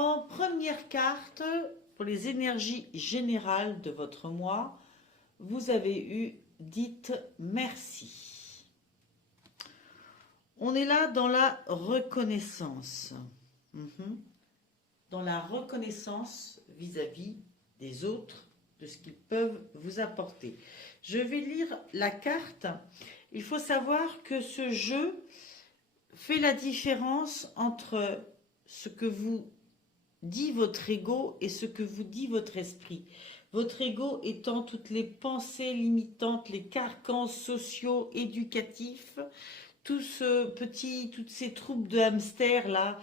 En première carte, pour les énergies générales de votre mois, vous avez eu dites merci. On est là dans la reconnaissance. Dans la reconnaissance vis-à-vis des autres, de ce qu'ils peuvent vous apporter. Je vais lire la carte. Il faut savoir que ce jeu fait la différence entre ce que vous dit votre ego et ce que vous dit votre esprit. Votre ego étant toutes les pensées limitantes, les carcans sociaux, éducatifs, toutes ces troupes de hamsters là,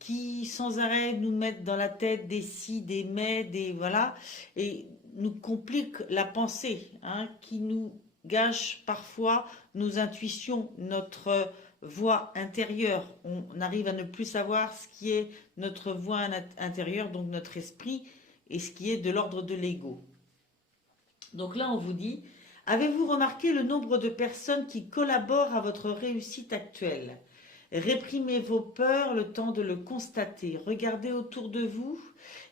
qui sans arrêt nous mettent dans la tête des si, des mais, des voilà, et nous compliquent la pensée, hein, qui nous gâche parfois nos intuitions, notre voix intérieure. On arrive à ne plus savoir ce qui est notre voix intérieure, donc notre esprit, et ce qui est de l'ordre de l'ego. Donc là, on vous dit, avez-vous remarqué le nombre de personnes qui collaborent à votre réussite actuelle? Réprimez vos peurs le temps de le constater. Regardez autour de vous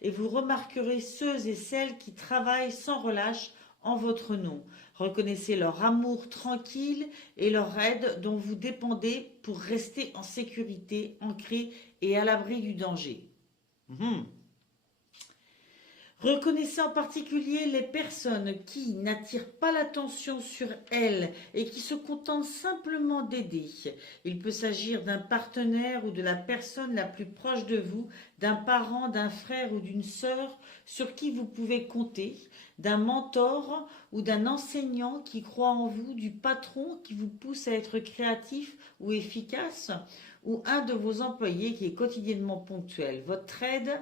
et vous remarquerez ceux et celles qui travaillent sans relâche en votre nom. Reconnaissez leur amour tranquille et leur aide dont vous dépendez pour rester en sécurité, ancré et à l'abri du danger. Reconnaissez en particulier les personnes qui n'attirent pas l'attention sur elles et qui se contentent simplement d'aider. Il peut s'agir d'un partenaire ou de la personne la plus proche de vous, d'un parent, d'un frère ou d'une sœur sur qui vous pouvez compter, d'un mentor ou d'un enseignant qui croit en vous, du patron qui vous pousse à être créatif ou efficace, ou un de vos employés qui est quotidiennement ponctuel. Votre aide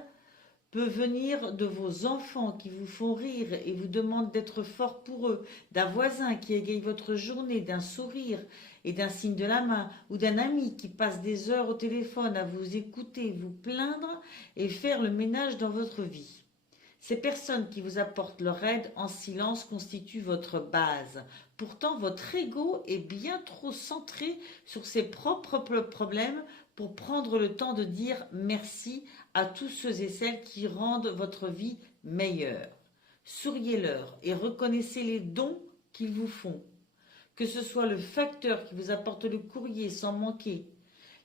peut venir de vos enfants qui vous font rire et vous demandent d'être fort pour eux, d'un voisin qui égaye votre journée, d'un sourire et d'un signe de la main, ou d'un ami qui passe des heures au téléphone à vous écouter, vous plaindre et faire le ménage dans votre vie. Ces personnes qui vous apportent leur aide en silence constituent votre base. Pourtant, votre ego est bien trop centré sur ses propres problèmes pour prendre le temps de dire merci à tous ceux et celles qui rendent votre vie meilleure. Souriez-leur et reconnaissez les dons qu'ils vous font. Que ce soit le facteur qui vous apporte le courrier sans manquer,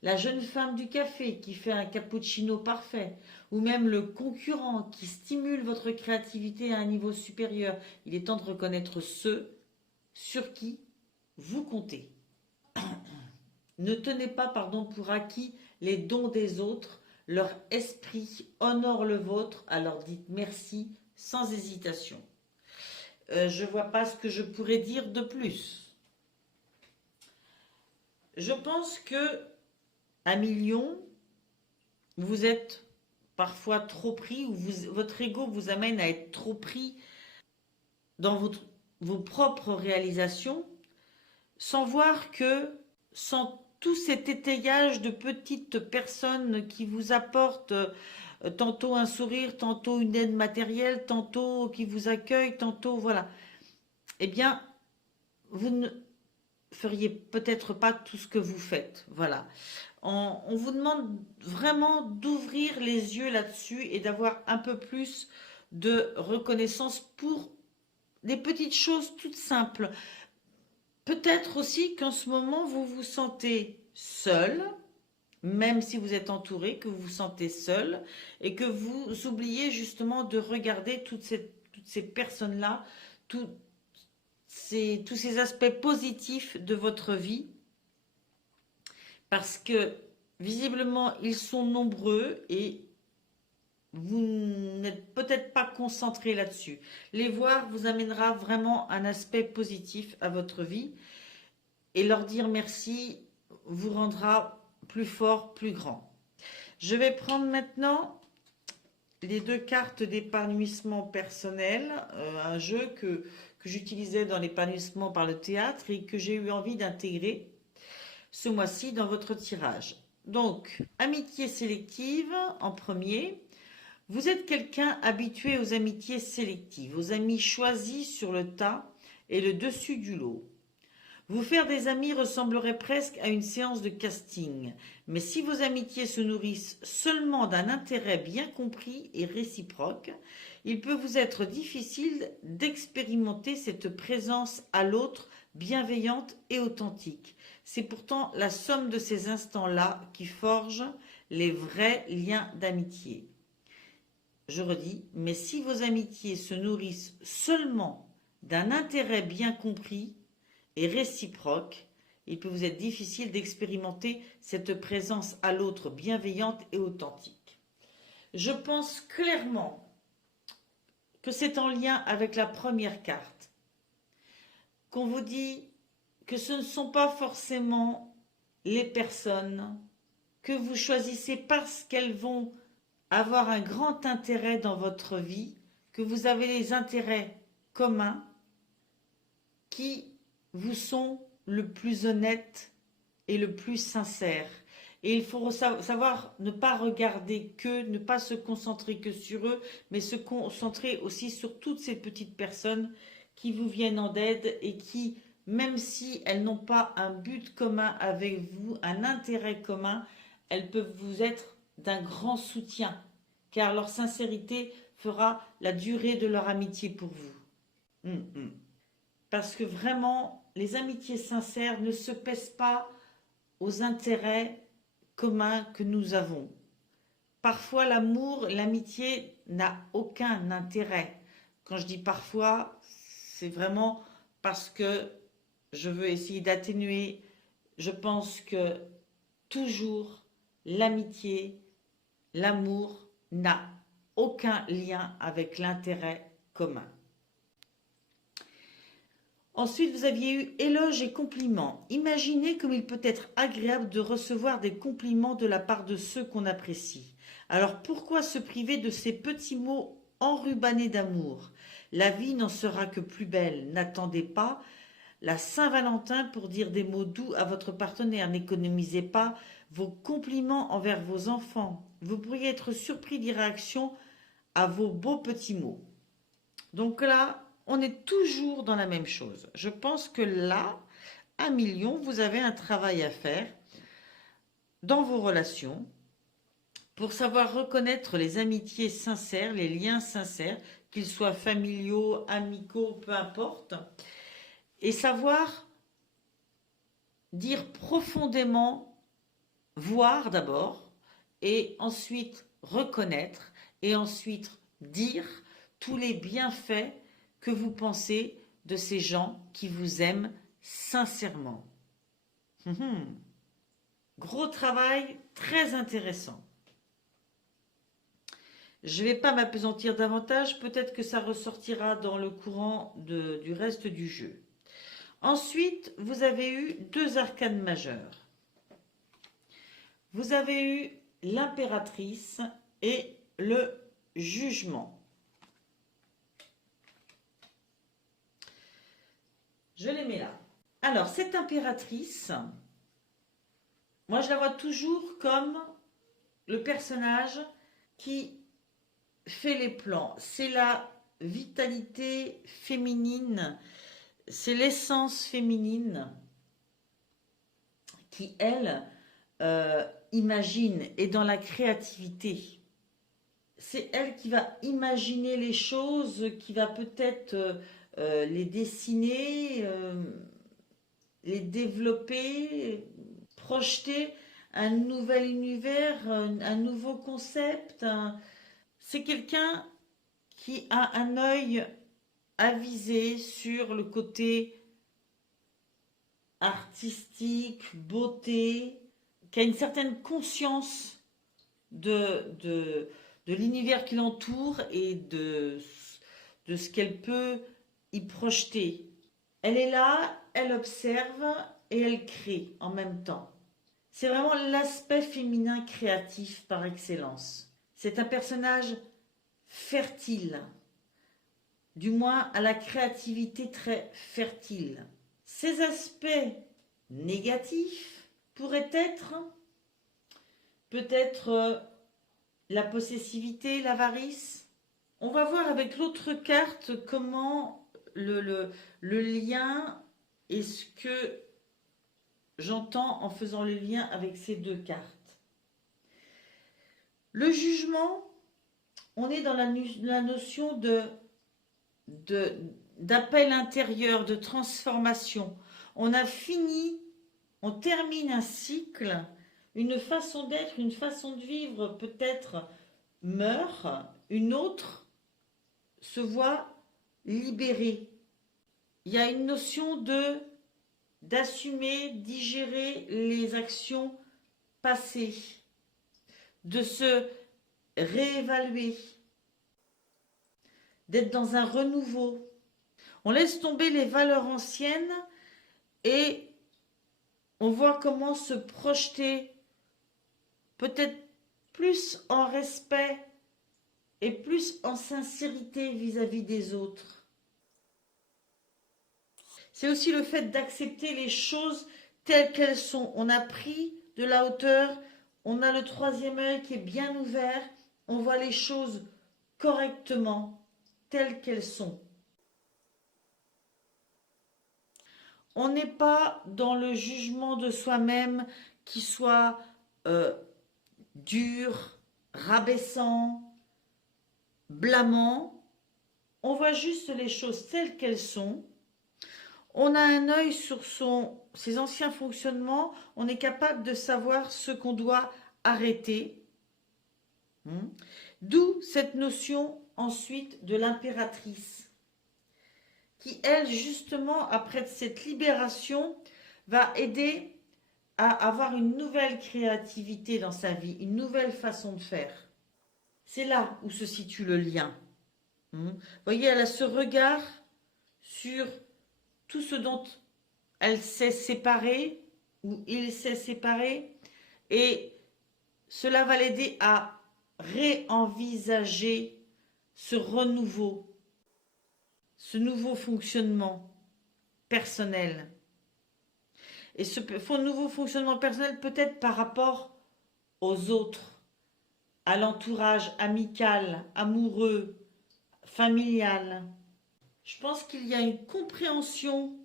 la jeune femme du café qui fait un cappuccino parfait, ou même le concurrent qui stimule votre créativité à un niveau supérieur. Il est temps de reconnaître ceux sur qui vous comptez. Ne tenez pas, pour acquis les dons des autres. Leur esprit honore le vôtre, alors dites merci sans hésitation. Je ne vois pas ce que je pourrais dire de plus. Je pense que à million, vous êtes parfois trop pris, ou votre ego vous amène à être trop pris dans vos propres réalisations, sans voir que sans tout cet étayage de petites personnes qui vous apportent tantôt un sourire, tantôt une aide matérielle, tantôt qui vous accueillent, tantôt voilà, eh bien, vous ne feriez peut-être pas tout ce que vous faites. Voilà. On vous demande vraiment d'ouvrir les yeux là-dessus et d'avoir un peu plus de reconnaissance pour des petites choses toutes simples. Peut-être aussi qu'en ce moment, vous vous sentez seul, même si vous êtes entouré, que vous vous sentez seul et que vous oubliez justement de regarder toutes ces personnes-là, tous ces aspects positifs de votre vie, parce que visiblement, ils sont nombreux et vous n'êtes peut-être pas concentré là-dessus. Les voir vous amènera vraiment un aspect positif à votre vie et leur dire merci vous rendra plus fort, plus grand. Je vais prendre maintenant les 2 cartes d'épanouissement personnel, un jeu que j'utilisais dans l'épanouissement par le théâtre et que j'ai eu envie d'intégrer ce mois-ci dans votre tirage. Donc, amitié sélective en premier. Vous êtes quelqu'un habitué aux amitiés sélectives, aux amis choisis sur le tas et le dessus du lot. Vous faire des amis ressemblerait presque à une séance de casting. Mais si vos amitiés se nourrissent seulement d'un intérêt bien compris et réciproque, il peut vous être difficile d'expérimenter cette présence à l'autre bienveillante et authentique. C'est pourtant la somme de ces instants-là qui forge les vrais liens d'amitié. Je redis, mais si vos amitiés se nourrissent seulement d'un intérêt bien compris et réciproque, il peut vous être difficile d'expérimenter cette présence à l'autre bienveillante et authentique. Je pense clairement que c'est en lien avec la première carte, qu'on vous dit que ce ne sont pas forcément les personnes que vous choisissez parce qu'elles vont avoir un grand intérêt dans votre vie, que vous avez les intérêts communs qui vous sont le plus honnêtes et le plus sincères. Et il faut savoir ne pas regarder que, ne pas se concentrer que sur eux, mais se concentrer aussi sur toutes ces petites personnes qui vous viennent en aide et qui, même si elles n'ont pas un but commun avec vous, un intérêt commun, elles peuvent vous être d'un grand soutien, car leur sincérité fera la durée de leur amitié pour vous. Parce que vraiment, les amitiés sincères ne se pèsent pas aux intérêts communs que nous avons. Parfois, l'amour, l'amitié n'a aucun intérêt. Quand je dis parfois, c'est vraiment parce que je veux essayer d'atténuer. Je pense que toujours l'amitié, l'amour n'a aucun lien avec l'intérêt commun. Ensuite, vous aviez eu éloges et compliments. Imaginez comme il peut être agréable de recevoir des compliments de la part de ceux qu'on apprécie. Alors pourquoi se priver de ces petits mots enrubannés d'amour? La vie n'en sera que plus belle. N'attendez pas la Saint-Valentin pour dire des mots doux à votre partenaire. N'économisez pas vos compliments envers vos enfants. Vous pourriez être surpris des réactions à vos beaux petits mots. Donc là, on est toujours dans la même chose. Je pense que là, à million, vous avez un travail à faire dans vos relations pour savoir reconnaître les amitiés sincères, les liens sincères, qu'ils soient familiaux, amicaux, peu importe, et savoir dire profondément, voir d'abord, et ensuite reconnaître, et ensuite dire tous les bienfaits que vous pensez de ces gens qui vous aiment sincèrement. Gros travail, très intéressant. Je ne vais pas m'apesantir davantage, peut-être que ça ressortira dans le courant du reste du jeu. Ensuite, vous avez eu deux arcanes majeures. Vous avez eu l'impératrice et le jugement. Je les mets là. Alors, cette impératrice, moi je la vois toujours comme le personnage qui fait les plans. C'est la vitalité féminine, c'est l'essence féminine qui, elle, imagine, et dans la créativité. C'est elle qui va imaginer les choses, qui va peut-être les dessiner, les développer, projeter un nouvel univers, un nouveau concept. C'est quelqu'un qui a un œil avisé sur le côté artistique, beauté, qui a une certaine conscience de l'univers qui l'entoure et de ce qu'elle peut y projeter. Elle est là, elle observe et elle crée en même temps. C'est vraiment l'aspect féminin créatif par excellence. C'est un personnage fertile, du moins à la créativité très fertile. Ces aspects négatifs pourraient être peut-être la possessivité, l'avarice. On va voir avec l'autre carte comment le lien, est-ce que j'entends en faisant le lien avec ces deux cartes. Le jugement, on est dans la notion d'appel intérieur, de transformation. On a fini, on termine un cycle, une façon d'être, une façon de vivre peut-être meurt, une autre se voit libérée. Il y a une notion d'assumer, digérer les actions passées, de se réévaluer, d'être dans un renouveau. On laisse tomber les valeurs anciennes et on voit comment se projeter peut-être plus en respect et plus en sincérité vis-à-vis des autres. C'est aussi le fait d'accepter les choses telles qu'elles sont. On a pris de la hauteur, on a le troisième œil qui est bien ouvert, on voit les choses correctement, telles qu'elles sont. On n'est pas dans le jugement de soi-même qui soit dur, rabaissant, blâmant. On voit juste les choses telles qu'elles sont. On a un œil sur ses anciens fonctionnements. On est capable de savoir ce qu'on doit arrêter. D'où cette notion ensuite de l'impératrice, qui elle justement après cette libération va aider à avoir une nouvelle créativité dans sa vie, une nouvelle façon de faire. C'est là où se situe le lien. Vous voyez, elle a ce regard sur tout ce dont elle s'est séparée ou il s'est séparé, et cela va l'aider à réenvisager ce renouveau, ce nouveau fonctionnement personnel. Et ce nouveau fonctionnement personnel peut-être par rapport aux autres, à l'entourage amical, amoureux, familial. Je pense qu'il y a une compréhension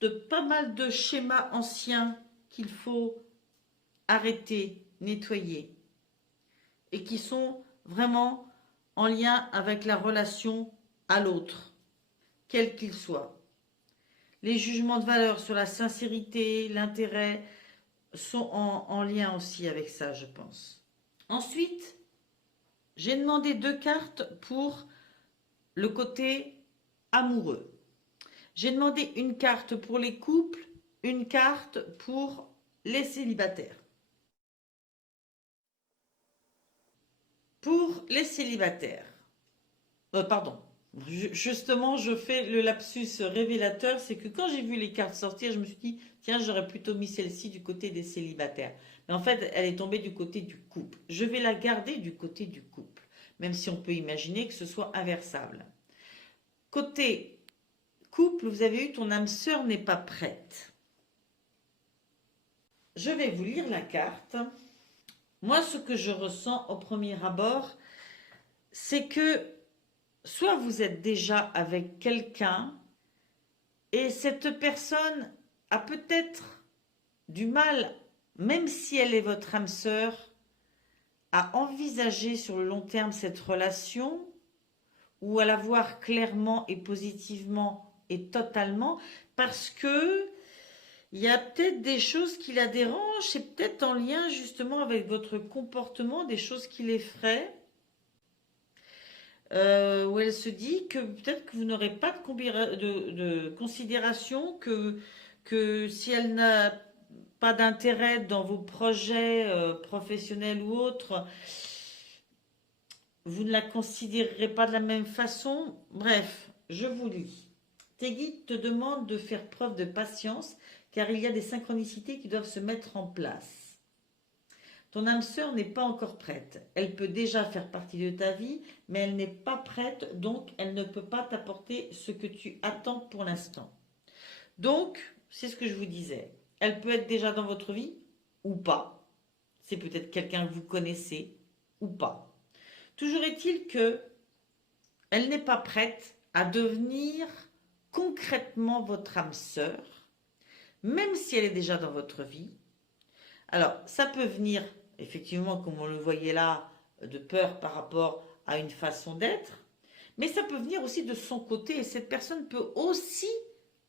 de pas mal de schémas anciens qu'il faut arrêter, nettoyer, et qui sont vraiment en lien avec la relation à l'autre, quel qu'il soit. Les jugements de valeur sur la sincérité, l'intérêt sont en lien aussi avec ça, je pense. Ensuite, j'ai demandé 2 cartes pour le côté amoureux. J'ai demandé une carte pour les couples, une carte pour les célibataires. Pour les célibataires, pardon, justement, je fais le lapsus révélateur, c'est que quand j'ai vu les cartes sortir, je me suis dit, tiens, j'aurais plutôt mis celle-ci du côté des célibataires. Mais en fait, elle est tombée du côté du couple. Je vais la garder du côté du couple, même si on peut imaginer que ce soit inversable. Côté couple, vous avez eu ton âme sœur n'est pas prête. Je vais vous lire la carte. Moi, ce que je ressens au premier abord, c'est que soit vous êtes déjà avec quelqu'un et cette personne a peut-être du mal, même si elle est votre âme sœur, à envisager sur le long terme cette relation ou à la voir clairement et positivement et totalement, parce que il y a peut-être des choses qui la dérangent, c'est peut-être en lien justement avec votre comportement, des choses qui l'effraient, où elle se dit que peut-être que vous n'aurez pas de considération, que si elle n'a pas d'intérêt dans vos projets professionnels ou autres, vous ne la considérerez pas de la même façon. Bref, je vous lis. Tes guides te demandent de faire preuve de patience, car il y a des synchronicités qui doivent se mettre en place. Ton âme sœur n'est pas encore prête. Elle peut déjà faire partie de ta vie, mais elle n'est pas prête, donc elle ne peut pas t'apporter ce que tu attends pour l'instant. Donc, c'est ce que je vous disais. Elle peut être déjà dans votre vie ou pas. C'est peut-être quelqu'un que vous connaissez ou pas. Toujours est-il que elle n'est pas prête à devenir concrètement votre âme sœur, même si elle est déjà dans votre vie. Alors, ça peut venir, effectivement, comme on le voyait là, de peur par rapport à une façon d'être, mais ça peut venir aussi de son côté, et cette personne peut aussi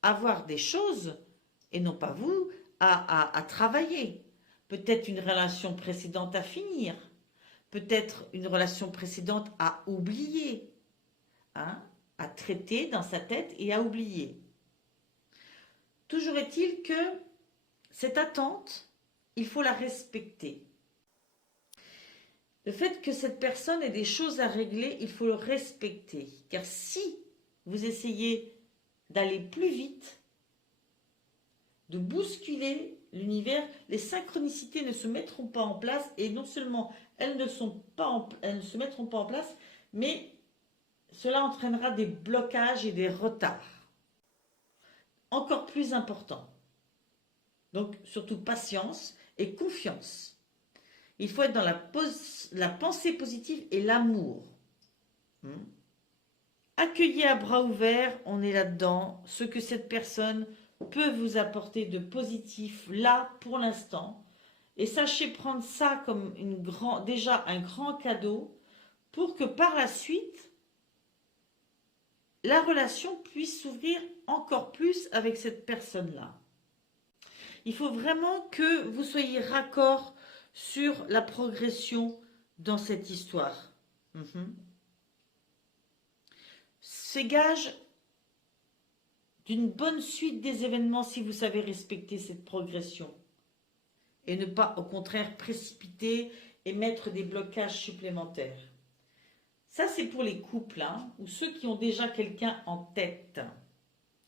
avoir des choses, et non pas vous, à travailler. Peut-être une relation précédente à finir, peut-être une relation précédente à oublier, hein, à traiter dans sa tête et à oublier. Toujours est-il que cette attente, il faut la respecter. Le fait que cette personne ait des choses à régler, il faut le respecter. Car si vous essayez d'aller plus vite, de bousculer l'univers, les synchronicités ne se mettront pas en place, et non seulement elles ne se mettront pas en place, mais cela entraînera des blocages et des retards encore plus importants. Donc surtout patience et confiance. Il faut être dans la pensée positive et l'amour. Accueillez à bras ouverts, on est là-dedans, ce que cette personne peut vous apporter de positif là pour l'instant. Et sachez prendre ça comme déjà un grand cadeau pour que par la suite, la relation puisse s'ouvrir encore plus avec cette personne-là. Il faut vraiment que vous soyez raccord sur la progression dans cette histoire. C'est gage d'une bonne suite des événements si vous savez respecter cette progression et ne pas au contraire précipiter et mettre des blocages supplémentaires. Ça, c'est pour les couples, hein, ou ceux qui ont déjà quelqu'un en tête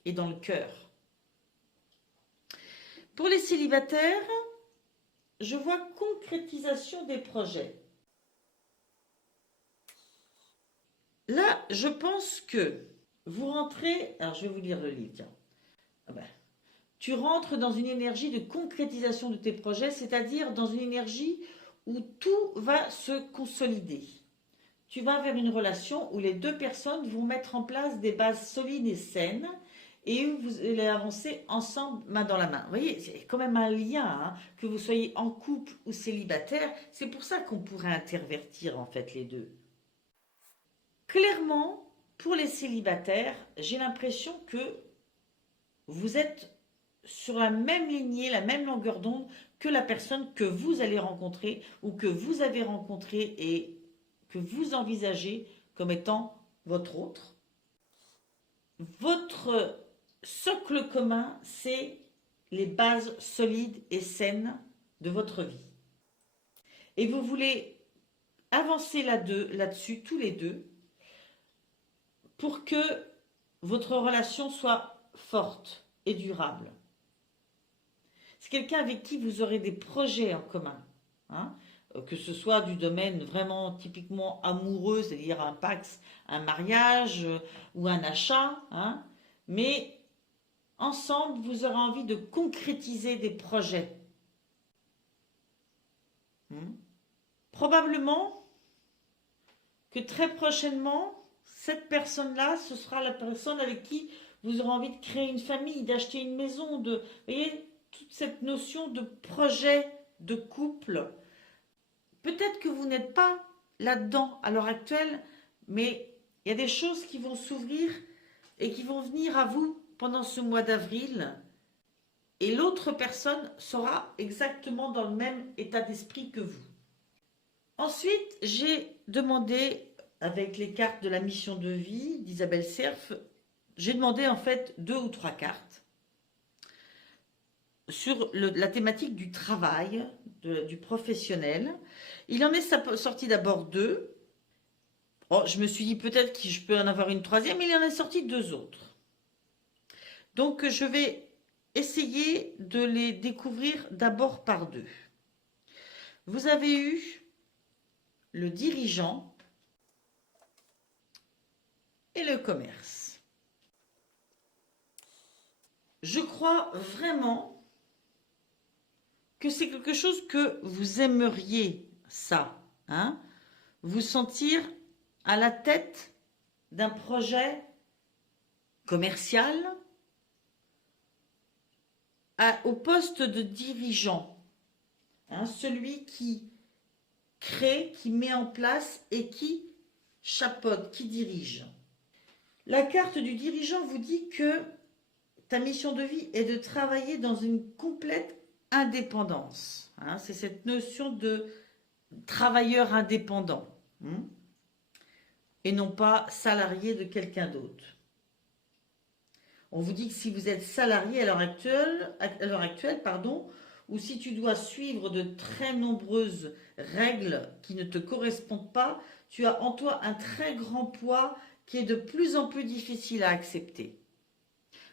et dans le cœur. Pour les célibataires, je vois concrétisation des projets. Là, je pense que vous rentrez... Alors, je vais vous lire le livre, tiens. Tu rentres dans une énergie de concrétisation de tes projets, c'est-à-dire dans une énergie où tout va se consolider. Tu vas vers une relation où les deux personnes vont mettre en place des bases solides et saines et où vous allez avancer ensemble, main dans la main. Vous voyez, c'est quand même un lien, hein, que vous soyez en couple ou célibataire. C'est pour ça qu'on pourrait intervertir en fait les deux. Clairement, pour les célibataires, j'ai l'impression que vous êtes sur la même lignée, la même longueur d'onde que la personne que vous allez rencontrer ou que vous avez rencontrée et que vous envisagez comme étant votre autre. Votre socle commun, c'est les bases solides et saines de votre vie. Et vous voulez avancer là-dessus, tous les deux, pour que votre relation soit forte et durable. C'est quelqu'un avec qui vous aurez des projets en commun, hein, que ce soit du domaine vraiment typiquement amoureux, c'est-à-dire un pax, un mariage ou un achat, hein, mais ensemble, vous aurez envie de concrétiser des projets. Probablement que très prochainement, cette personne-là, ce sera la personne avec qui vous aurez envie de créer une famille, d'acheter une maison, vous voyez, toute cette notion de projet, de couple. Peut-être que vous n'êtes pas là-dedans à l'heure actuelle, mais il y a des choses qui vont s'ouvrir et qui vont venir à vous pendant ce mois d'avril. Et l'autre personne sera exactement dans le même état d'esprit que vous. Ensuite, j'ai demandé, avec les cartes de la mission de vie d'Isabelle Serf, j'ai demandé en fait 2 ou 3 cartes sur la thématique du travail, du professionnel. Il en est sorti d'abord 2. Oh, je me suis dit peut-être que je peux en avoir une 3e, mais il en est sorti 2 autres. Donc je vais essayer de les découvrir d'abord par 2. Vous avez eu le dirigeant et le commerce. Je crois vraiment que c'est quelque chose que vous aimeriez, ça, hein, vous sentir à la tête d'un projet commercial au poste de dirigeant, hein, celui qui crée, qui met en place et qui chapeaute, qui dirige. La carte du dirigeant vous dit que ta mission de vie est de travailler dans une complète indépendance. Hein, c'est cette notion de travailleur indépendant, hein, et non pas salarié de quelqu'un d'autre. On vous dit que si vous êtes salarié à l'heure actuelle, ou si tu dois suivre de très nombreuses règles qui ne te correspondent pas, tu as en toi un très grand poids qui est de plus en plus difficile à accepter.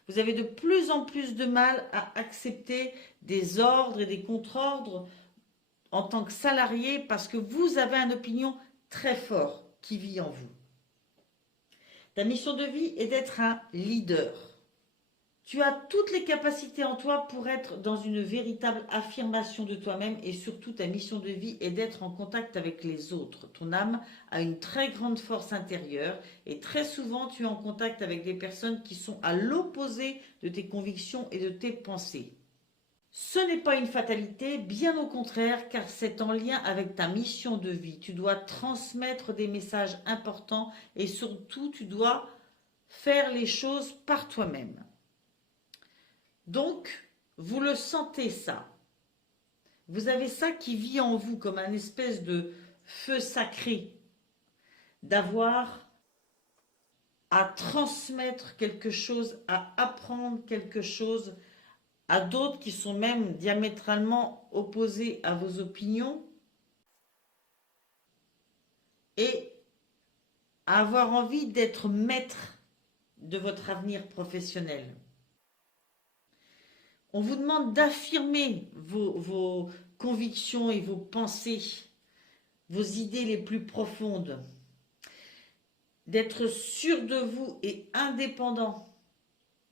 Vous avez de plus en plus de mal à accepter des ordres et des contre-ordres en tant que salarié parce que vous avez une opinion très forte qui vit en vous. Ta mission de vie est d'être un leader. Tu as toutes les capacités en toi pour être dans une véritable affirmation de toi-même et surtout ta mission de vie est d'être en contact avec les autres. Ton âme a une très grande force intérieure et très souvent tu es en contact avec des personnes qui sont à l'opposé de tes convictions et de tes pensées. Ce n'est pas une fatalité, bien au contraire, car c'est en lien avec ta mission de vie. Tu dois transmettre des messages importants et surtout tu dois faire les choses par toi-même. Donc, vous le sentez ça. Vous avez ça qui vit en vous comme un espèce de feu sacré, d'avoir à transmettre quelque chose, à apprendre quelque chose à d'autres qui sont même diamétralement opposés à vos opinions et à avoir envie d'être maître de votre avenir professionnel. On vous demande d'affirmer vos convictions et vos pensées, vos idées les plus profondes, d'être sûr de vous et indépendant.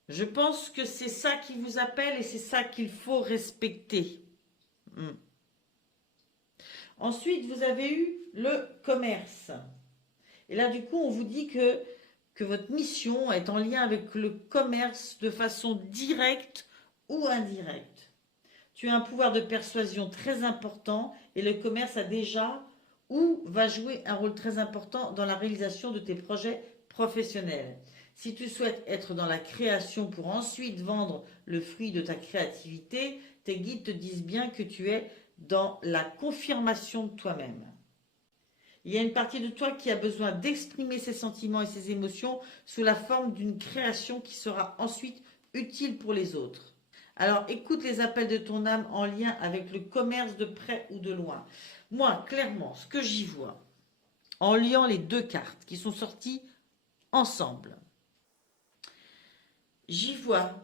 Je pense que c'est ça qui vous appelle et c'est ça qu'il faut respecter. Ensuite, vous avez eu le commerce. Et là, du coup, on vous dit que votre mission est en lien avec le commerce de façon directe ou indirecte. Tu as un pouvoir de persuasion très important et le commerce a déjà ou va jouer un rôle très important dans la réalisation de tes projets professionnels. Si tu souhaites être dans la création pour ensuite vendre le fruit de ta créativité, tes guides te disent bien que tu es dans la confirmation de toi-même. Il y a une partie de toi qui a besoin d'exprimer ses sentiments et ses émotions sous la forme d'une création qui sera ensuite utile pour les autres. Alors écoute les appels de ton âme en lien avec le commerce de près ou de loin. Moi, clairement, ce que j'y vois, en liant les deux cartes qui sont sorties ensemble, j'y vois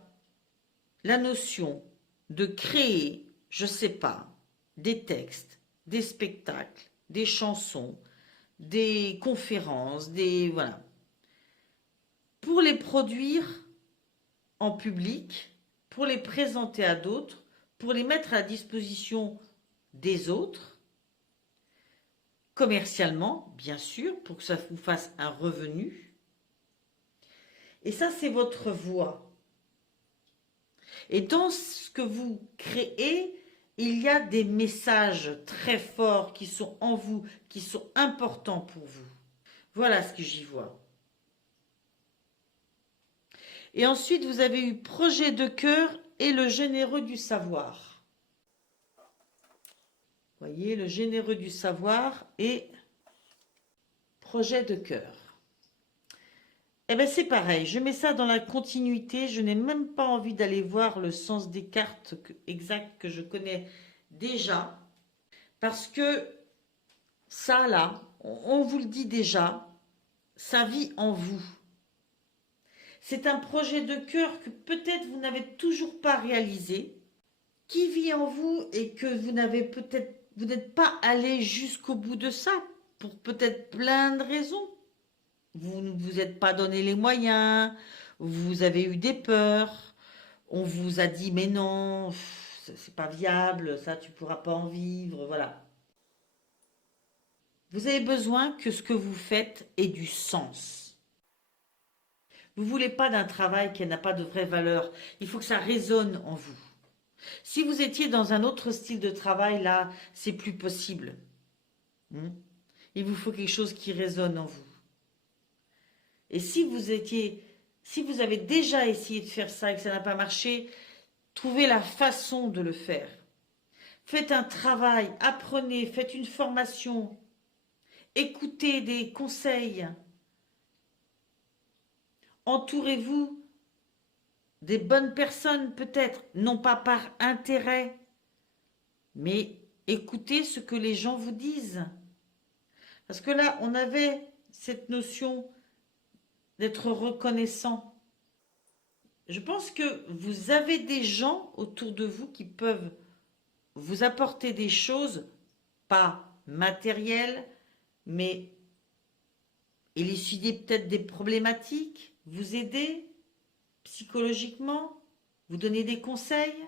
la notion de créer, je ne sais pas, des textes, des spectacles, des chansons, des conférences, voilà. Pour les produire en public, pour les présenter à d'autres, pour les mettre à la disposition des autres, commercialement, bien sûr, pour que ça vous fasse un revenu. Et ça, c'est votre voie. Et dans ce que vous créez, il y a des messages très forts qui sont en vous, qui sont importants pour vous. Voilà ce que j'y vois. Et ensuite, vous avez eu projet de cœur et le généreux du savoir. Vous voyez, le généreux du savoir et projet de cœur. Eh bien, c'est pareil, je mets ça dans la continuité. Je n'ai même pas envie d'aller voir le sens des cartes exactes que je connais déjà. Parce que ça, là, on vous le dit déjà, ça vit en vous. C'est un projet de cœur que peut-être vous n'avez toujours pas réalisé, qui vit en vous et que vous n'êtes pas allé jusqu'au bout de ça, pour peut-être plein de raisons. Vous ne vous êtes pas donné les moyens, vous avez eu des peurs, on vous a dit mais non, c'est pas viable, ça tu pourras pas en vivre, voilà. Vous avez besoin que ce que vous faites ait du sens. Vous ne voulez pas d'un travail qui n'a pas de vraie valeur. Il faut que ça résonne en vous. Si vous étiez dans un autre style de travail, là, c'est plus possible. Hmm. Il vous faut quelque chose qui résonne en vous. Et si vous avez déjà essayé de faire ça et que ça n'a pas marché, trouvez la façon de le faire. Faites un travail, apprenez, faites une formation, écoutez des conseils, entourez-vous des bonnes personnes peut-être, non pas par intérêt, mais écoutez ce que les gens vous disent. Parce que là, on avait cette notion d'être reconnaissant. Je pense que vous avez des gens autour de vous qui peuvent vous apporter des choses, pas matérielles, mais élucider peut-être des problématiques, vous aider psychologiquement, vous donner des conseils.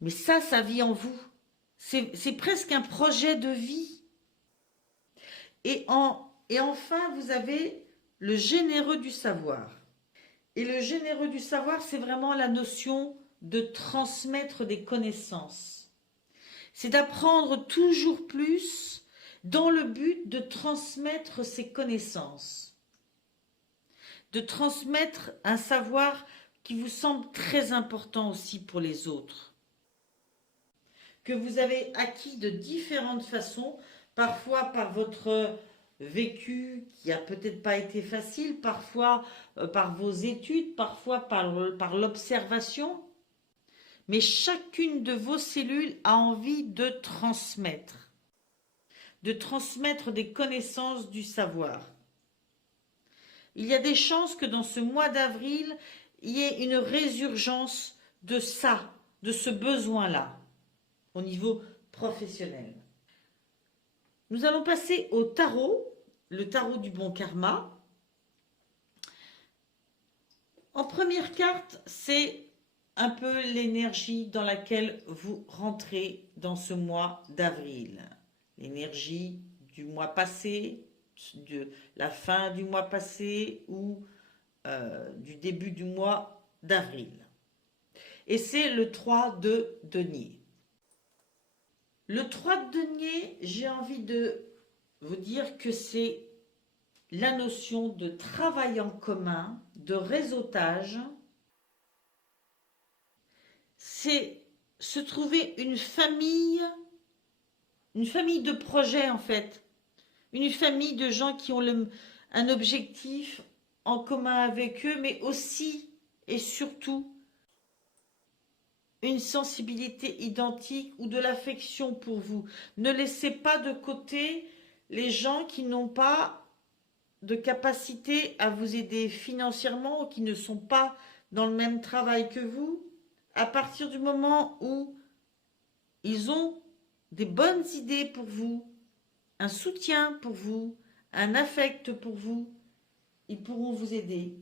Mais ça vit en vous. C'est presque un projet de vie. Et enfin, vous avez le généreux du savoir. Et le généreux du savoir, c'est vraiment la notion de transmettre des connaissances. C'est d'apprendre toujours plus dans le but de transmettre ces connaissances. De transmettre un savoir qui vous semble très important aussi pour les autres. Que vous avez acquis de différentes façons, parfois par votre vécu qui a peut-être pas été facile, parfois par vos études, parfois par l'observation. Mais chacune de vos cellules a envie de transmettre des connaissances, du savoir. Il y a des chances que dans ce mois d'avril, il y ait une résurgence de ça, de ce besoin-là, au niveau professionnel. Nous allons passer au tarot, le tarot du bon karma. En première carte, c'est un peu l'énergie dans laquelle vous rentrez dans ce mois d'avril. L'énergie du mois passé, de la fin du mois passé ou du début du mois d'avril. Et c'est le 3 de denier. Le 3 de denier, j'ai envie de vous dire que c'est la notion de travail en commun, de réseautage. C'est se trouver une famille de projets en fait. Une famille de gens qui ont un objectif en commun avec eux, mais aussi et surtout une sensibilité identique ou de l'affection pour vous. Ne laissez pas de côté les gens qui n'ont pas de capacité à vous aider financièrement ou qui ne sont pas dans le même travail que vous. À partir du moment où ils ont des bonnes idées pour vous, un soutien pour vous, un affect pour vous, ils pourront vous aider.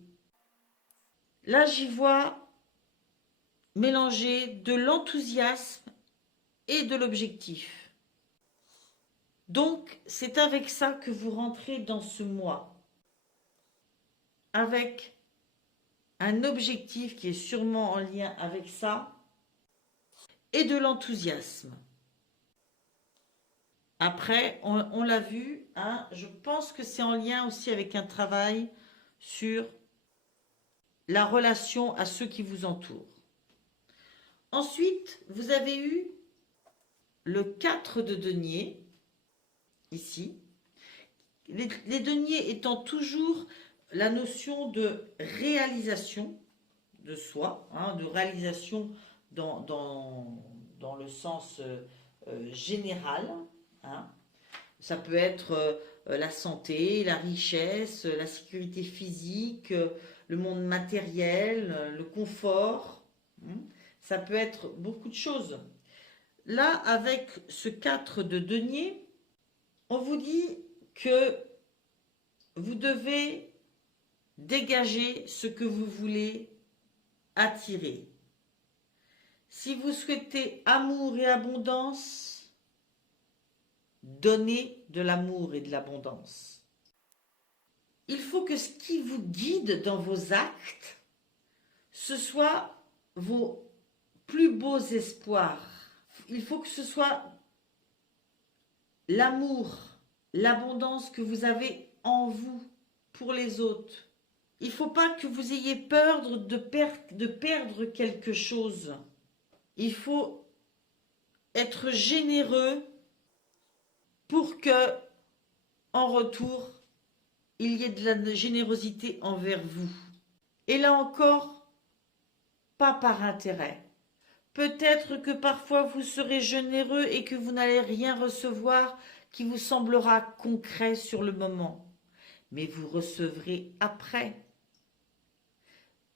Là, j'y vois mélanger de l'enthousiasme et de l'objectif. Donc, c'est avec ça que vous rentrez dans ce mois. Avec un objectif qui est sûrement en lien avec ça et de l'enthousiasme. Après, on l'a vu, hein, je pense que c'est en lien aussi avec un travail sur la relation à ceux qui vous entourent. Ensuite, vous avez eu le 4 de denier, ici. Les deniers étant toujours la notion de réalisation de soi, hein, de réalisation dans le sens général. Hein. Ça peut être la santé, la richesse, la sécurité physique, le monde matériel, le confort. Hein. Ça peut être beaucoup de choses. Là, avec ce 4 de denier, on vous dit que vous devez dégager ce que vous voulez attirer. Si vous souhaitez amour et abondance, donnez de l'amour et de l'abondance. Il faut que ce qui vous guide dans vos actes, ce soit vos plus beaux espoirs. Il faut que ce soit l'amour, l'abondance que vous avez en vous pour les autres. Il ne faut pas que vous ayez peur de perdre quelque chose. Il faut être généreux pour que, en retour, il y ait de la générosité envers vous. Et là encore, pas par intérêt. Peut-être que parfois vous serez généreux et que vous n'allez rien recevoir qui vous semblera concret sur le moment. Mais vous recevrez après,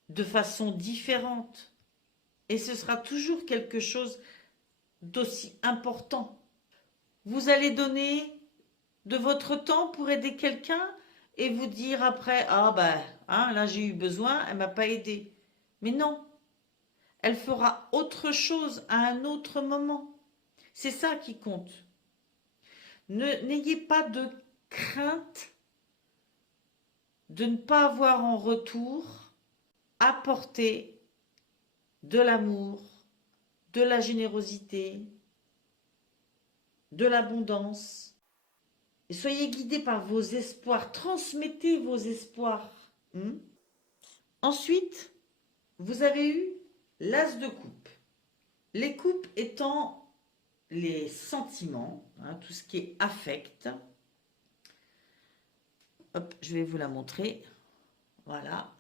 de façon différente. Et ce sera toujours quelque chose d'aussi important. Vous allez donner de votre temps pour aider quelqu'un et vous dire après, ah ben, là j'ai eu besoin, elle m'a pas aidé. Mais non, elle fera autre chose à un autre moment. C'est ça qui compte. N'ayez pas de crainte de ne pas avoir en retour apporté de l'amour, de la générosité, de l'abondance. Et soyez guidés par vos espoirs, transmettez vos espoirs. Ensuite, vous avez eu l'as de coupe. Les coupes étant les sentiments, tout ce qui est affect. Hop, je vais vous la montrer. Voilà.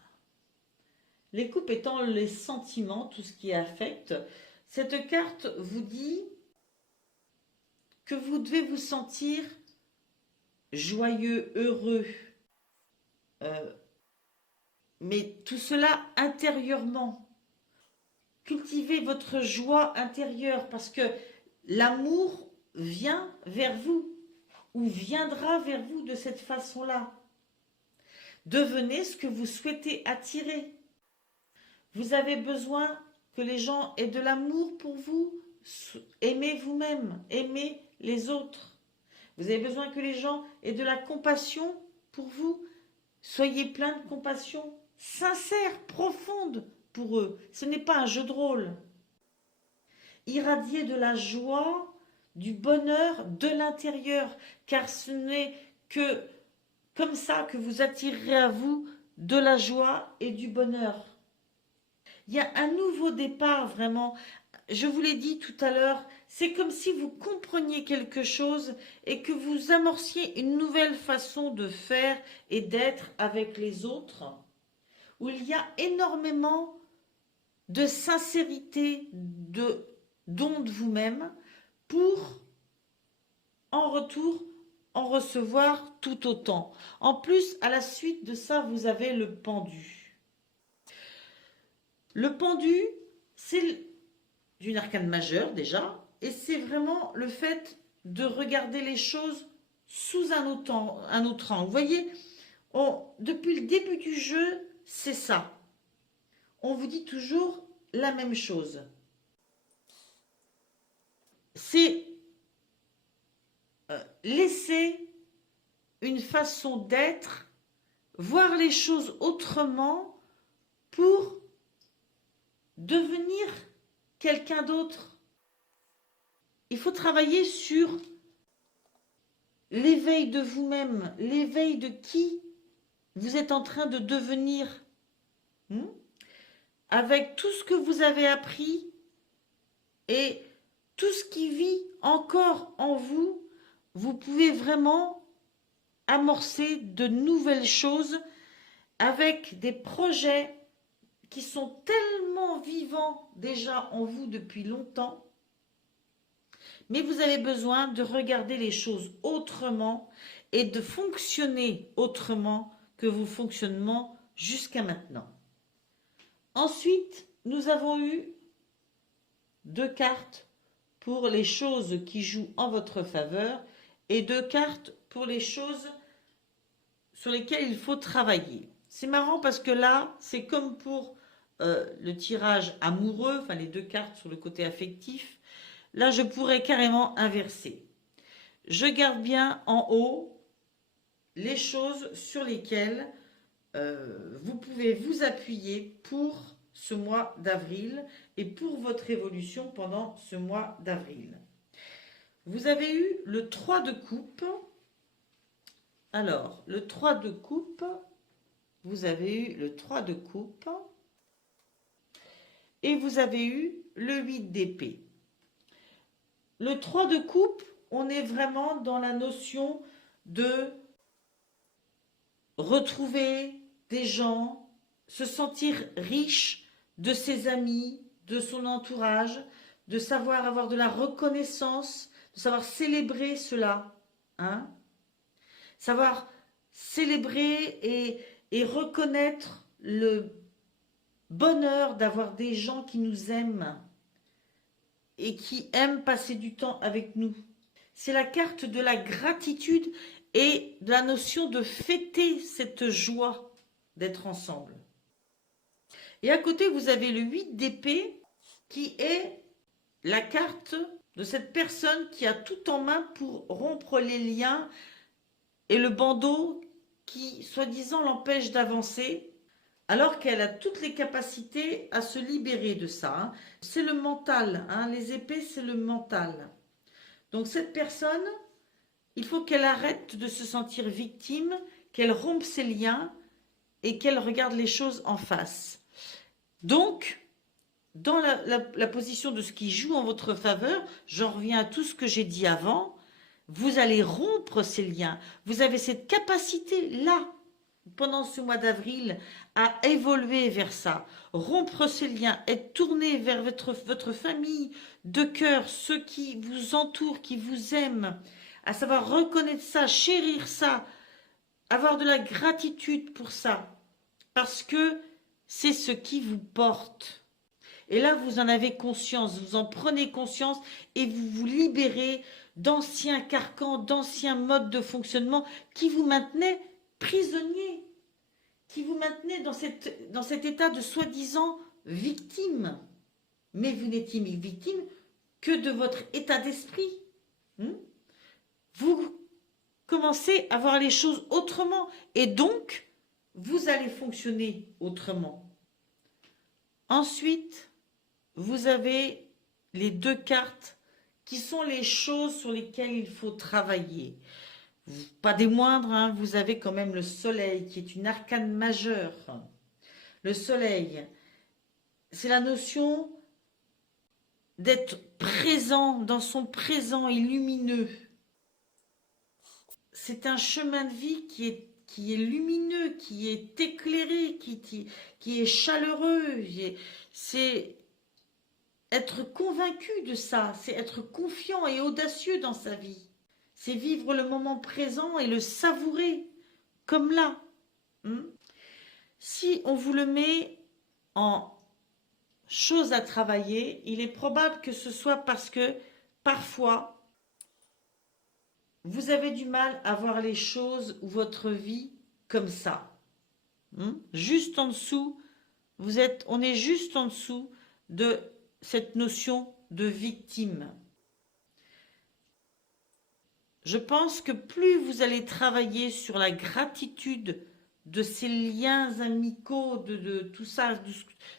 Les coupes étant les sentiments, tout ce qui est affect. Cette carte vous dit que vous devez vous sentir joyeux, heureux. Mais tout cela intérieurement. Cultivez votre joie intérieure parce que l'amour vient vers vous ou viendra vers vous de cette façon-là. Devenez ce que vous souhaitez attirer. Vous avez besoin que les gens aient de l'amour pour vous. Aimez vous-même, aimez les autres. Vous avez besoin que les gens aient de la compassion pour vous. Soyez plein de compassion sincère, profonde pour eux. Ce n'est pas un jeu de rôle. Irradiez de la joie, du bonheur de l'intérieur, car ce n'est que comme ça que vous attirerez à vous de la joie et du bonheur. Il y a un nouveau départ vraiment. Je vous l'ai dit tout à l'heure, c'est comme si vous compreniez quelque chose et que vous amorciez une nouvelle façon de faire et d'être avec les autres, où il y a énormément de sincérité, de don de vous-même, pour en retour en recevoir tout autant. En plus, à la suite de ça, vous avez le pendu. Le pendu, c'est d'une arcane majeure déjà, et c'est vraiment le fait de regarder les choses sous un autre angle. Vous voyez, depuis le début du jeu, c'est ça. On vous dit toujours la même chose. C'est laisser une façon d'être, voir les choses autrement pour devenir quelqu'un d'autre. Il faut travailler sur l'éveil de vous-même, l'éveil de qui vous êtes en train de devenir. Avec tout ce que vous avez appris et tout ce qui vit encore en vous, vous pouvez vraiment amorcer de nouvelles choses avec des projets qui sont tellement vivants déjà en vous depuis longtemps, mais vous avez besoin de regarder les choses autrement et de fonctionner autrement que vos fonctionnements jusqu'à maintenant. Ensuite, nous avons eu 2 cartes pour les choses qui jouent en votre faveur et 2 cartes pour les choses sur lesquelles il faut travailler. C'est marrant parce que là, c'est comme pour le tirage amoureux, enfin les 2 cartes sur le côté affectif. Là, je pourrais carrément inverser. Je garde bien en haut les choses sur lesquelles vous pouvez vous appuyer pour ce mois d'avril et pour votre évolution pendant ce mois d'avril. Vous avez eu le 3 de coupe. Alors, le 3 de coupe, vous avez eu le 3 de coupe et vous avez eu le 8 d'épée. Le 3 de coupe, on est vraiment dans la notion de retrouver des gens, se sentir riche de ses amis, de son entourage, de savoir avoir de la reconnaissance, de savoir célébrer cela, hein? Savoir célébrer et reconnaître le bonheur d'avoir des gens qui nous aiment et qui aiment passer du temps avec nous. C'est la carte de la gratitude et de la notion de fêter cette joie d'être ensemble. Et à côté, vous avez le 8 d'épée qui est la carte de cette personne qui a tout en main pour rompre les liens et le bandeau qui, soi-disant, l'empêche d'avancer, alors qu'elle a toutes les capacités à se libérer de ça. Hein. C'est le mental, hein. Les épées, c'est le mental. Donc cette personne, il faut qu'elle arrête de se sentir victime, qu'elle rompe ses liens et qu'elle regarde les choses en face. Donc, dans la position de ce qui joue en votre faveur, j'en reviens à tout ce que j'ai dit avant, vous allez rompre ces liens. Vous avez cette capacité-là, pendant ce mois d'avril, à évoluer vers ça. Rompre ces liens, être tourné vers votre famille de cœur, ceux qui vous entourent, qui vous aiment, à savoir reconnaître ça, chérir ça, avoir de la gratitude pour ça, parce que c'est ce qui vous porte. Et là, vous en avez conscience, vous en prenez conscience et vous vous libérez d'anciens carcans, d'anciens modes de fonctionnement qui vous maintenaient prisonnier, qui vous maintenaient dans cet état de soi-disant victime. Mais vous n'étiez victime que de votre état d'esprit. Vous commencez à voir les choses autrement et donc vous allez fonctionner autrement. Ensuite, vous avez les 2 cartes qui sont les choses sur lesquelles il faut travailler. Pas des moindres, hein, vous avez quand même le soleil qui est une arcane majeure. Le soleil, c'est la notion d'être présent dans son présent et lumineux. C'est un chemin de vie qui est lumineux, qui est éclairé, qui est chaleureux. C'est être convaincu de ça, c'est être confiant et audacieux dans sa vie. C'est vivre le moment présent et le savourer, comme là. Si on vous le met en choses à travailler, il est probable que ce soit parce que parfois, vous avez du mal à voir les choses ou votre vie comme ça. Juste en dessous, on est juste en dessous de cette notion de victime. Je pense que plus vous allez travailler sur la gratitude de ces liens amicaux, de tout ça,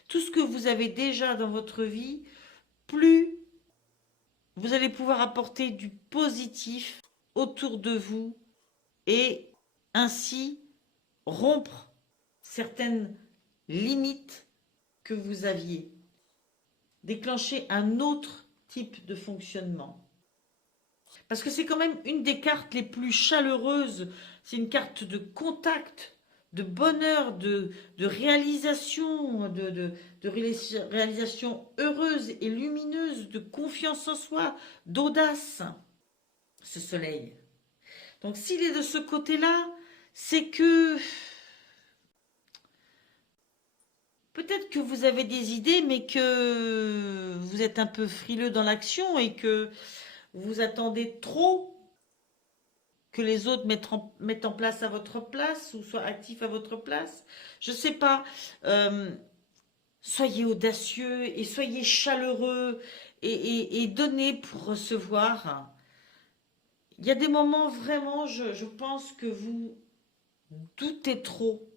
tout ce que vous avez déjà dans votre vie, plus vous allez pouvoir apporter du positif autour de vous et ainsi rompre certaines limites que vous aviez. Déclencher un autre type de fonctionnement. Parce que c'est quand même une des cartes les plus chaleureuses. C'est une carte de contact, de bonheur, de réalisation, de réalisation heureuse et lumineuse, de confiance en soi, d'audace, ce soleil. Donc s'il est de ce côté-là, c'est que peut-être que vous avez des idées, mais que vous êtes un peu frileux dans l'action et que vous attendez trop que les autres mettent en place à votre place ou soient actifs à votre place. Je ne sais pas. Soyez audacieux et soyez chaleureux et donnez pour recevoir. Il y a des moments vraiment, je pense que vous doutez trop,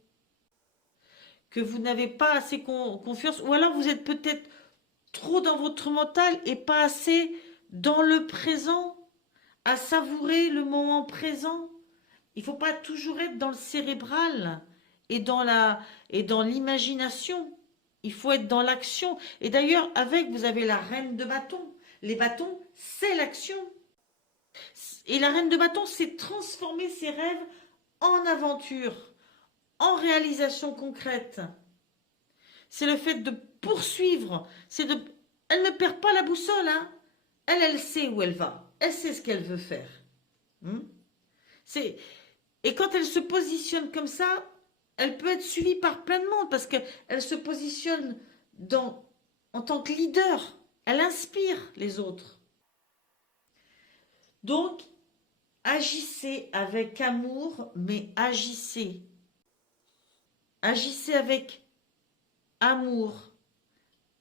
que vous n'avez pas assez confiance, ou alors vous êtes peut-être trop dans votre mental et pas assez dans le présent, à savourer le moment présent. Il ne faut pas toujours être dans le cérébral et dans l'imagination. Il faut être dans l'action. Et d'ailleurs, vous avez la reine de bâton. Les bâtons, c'est l'action. Et la reine de bâton, c'est transformer ses rêves en aventure, en réalisation concrète. C'est le fait de poursuivre. Elle ne perd pas la boussole, hein. Elle sait où elle va. Elle sait ce qu'elle veut faire. Hmm. Et quand elle se positionne comme ça, elle peut être suivie par plein de monde parce qu'elle se positionne en tant que leader. Elle inspire les autres. Donc, agissez avec amour, mais agissez. Agissez avec amour,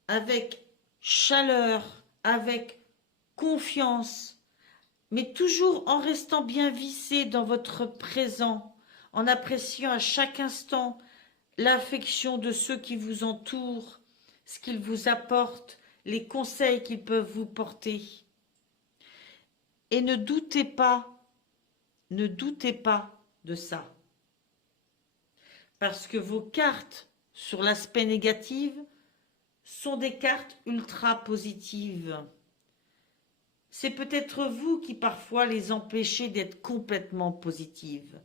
avec chaleur, avec confiance, mais toujours en restant bien vissé dans votre présent, en appréciant à chaque instant l'affection de ceux qui vous entourent, ce qu'ils vous apportent, les conseils qu'ils peuvent vous porter. Et ne doutez pas de ça. Parce que vos cartes sur l'aspect négatif sont des cartes ultra positives. C'est peut-être vous qui parfois les empêchez d'être complètement positives.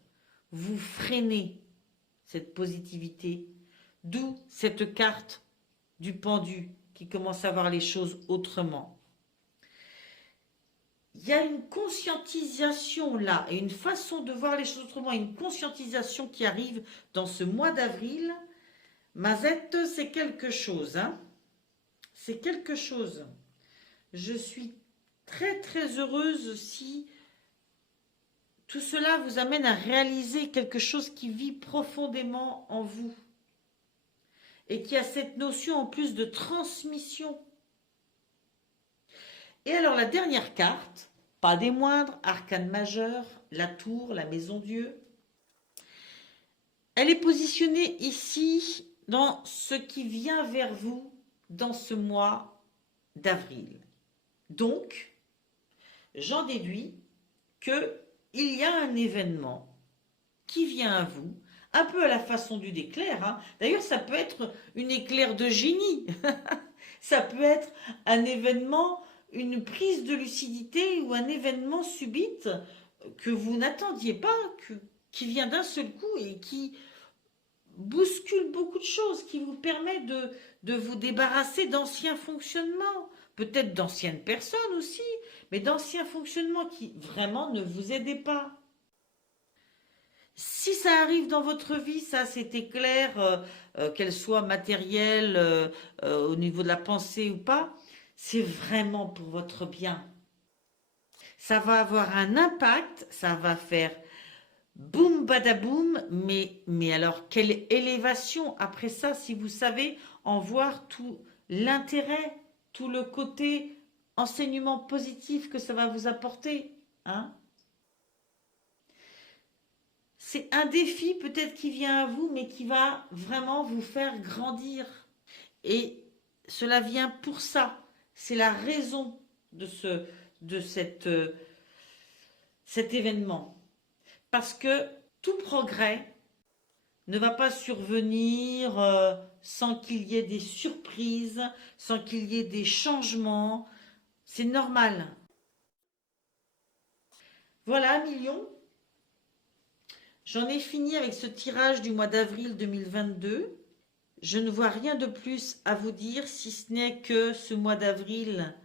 Vous freinez cette positivité, d'où cette carte du pendu qui commence à voir les choses autrement. Il y a une conscientisation là, et une façon de voir les choses autrement, une conscientisation qui arrive dans ce mois d'avril. Mazette, c'est quelque chose, hein. C'est quelque chose. Je suis très très heureuse si tout cela vous amène à réaliser quelque chose qui vit profondément en vous et qui a cette notion en plus de transmission. Et alors la dernière carte, pas des moindres, arcane majeur, la tour, la maison Dieu. Elle est positionnée ici dans ce qui vient vers vous dans ce mois d'avril. Donc, j'en déduis qu'il y a un événement qui vient à vous, un peu à la façon d'une éclair. Hein. D'ailleurs, ça peut être une éclair de génie. Ça peut être un événement, une prise de lucidité ou un événement subite que vous n'attendiez pas, qui vient d'un seul coup et qui bouscule beaucoup de choses, qui vous permet de vous débarrasser d'anciens fonctionnements, peut-être d'anciennes personnes aussi, mais d'anciens fonctionnements qui vraiment ne vous aidaient pas. Si ça arrive dans votre vie, ça c'était clair, qu'elle soit matérielle, au niveau de la pensée ou pas, c'est vraiment pour votre bien. Ça va avoir un impact, ça va faire boum badaboum, mais alors quelle élévation après ça, si vous savez en voir tout l'intérêt, tout le côté enseignement positif que ça va vous apporter, hein? C'est un défi peut-être qui vient à vous, mais qui va vraiment vous faire grandir. Et cela vient pour ça. C'est la raison de cet événement. Parce que tout progrès ne va pas survenir sans qu'il y ait des surprises, sans qu'il y ait des changements. C'est normal. Voilà, million. J'en ai fini avec ce tirage du mois d'avril 2022. Je ne vois rien de plus à vous dire, si ce n'est que ce mois d'avril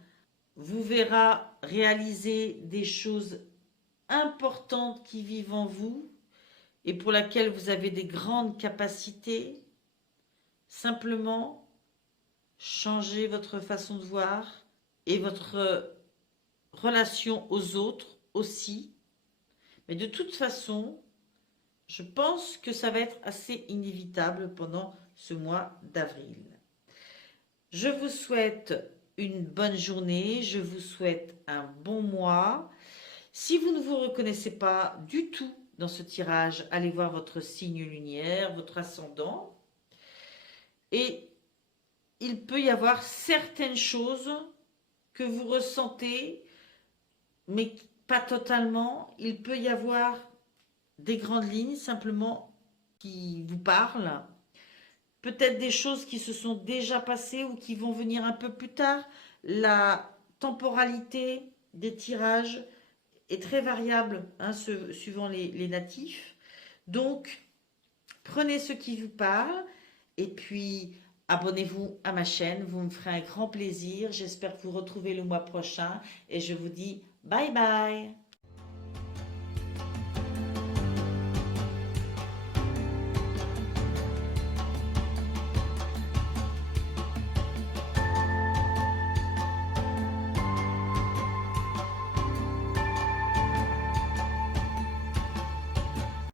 vous verra réaliser des choses importantes qui vivent en vous et pour laquelle vous avez des grandes capacités. Simplement, changez votre façon de voir et votre relation aux autres aussi. Mais de toute façon, je pense que ça va être assez inévitable pendant ce mois d'avril. Je vous souhaite une bonne journée, je vous souhaite un bon mois. Si vous ne vous reconnaissez pas du tout dans ce tirage, allez voir votre signe lunaire, votre ascendant. Et il peut y avoir certaines choses que vous ressentez, mais pas totalement. Il peut y avoir des grandes lignes simplement qui vous parlent. Peut-être des choses qui se sont déjà passées ou qui vont venir un peu plus tard. La temporalité des tirages est très variable hein, suivant les natifs. Donc, prenez ce qui vous parle et puis abonnez-vous à ma chaîne. Vous me ferez un grand plaisir. J'espère vous retrouver le mois prochain et je vous dis bye bye.